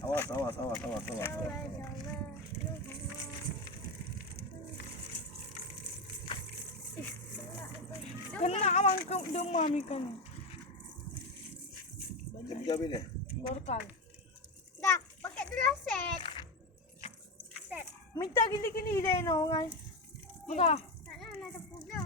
Awas, awas, awas, awas, awas. Kena abang ke demam ikan. Kerja bila? Berkal. Dah, pakai dulu set. Set. Minta gini-gini dah no guys. Mudah. Tak nak ada pula.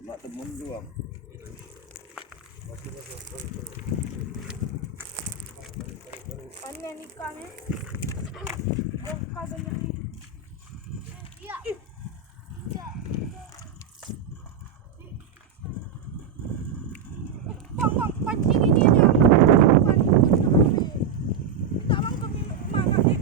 Cuma temun doang. Panen ikan eh. Berkal banyak ni. Ya. Bang, pancing ini aja. Minta bang kami makan ni.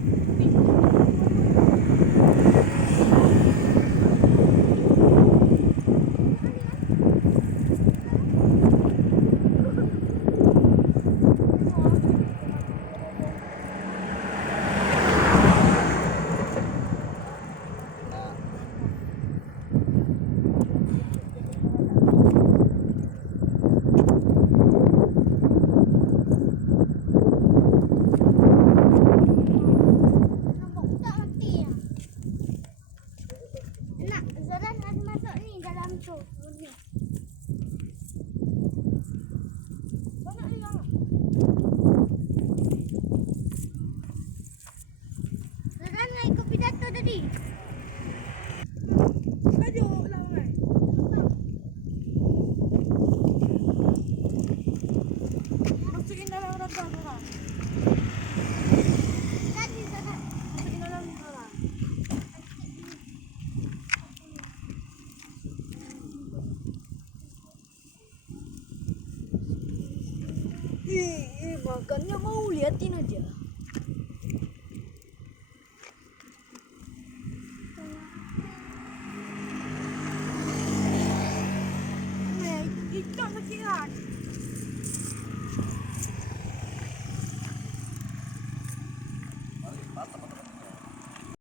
Nampak tak mati ya? Nak, Zoran ada masuk ni dalam tu. Ni. Banyak ni yang. Zoran nak ikut pidato tadi. Kajo lah orang. Masukin dalam rata orang. Tadi Zoran. Masukin dalam orang. Makannya mau liatin aja. Ikan kecilan.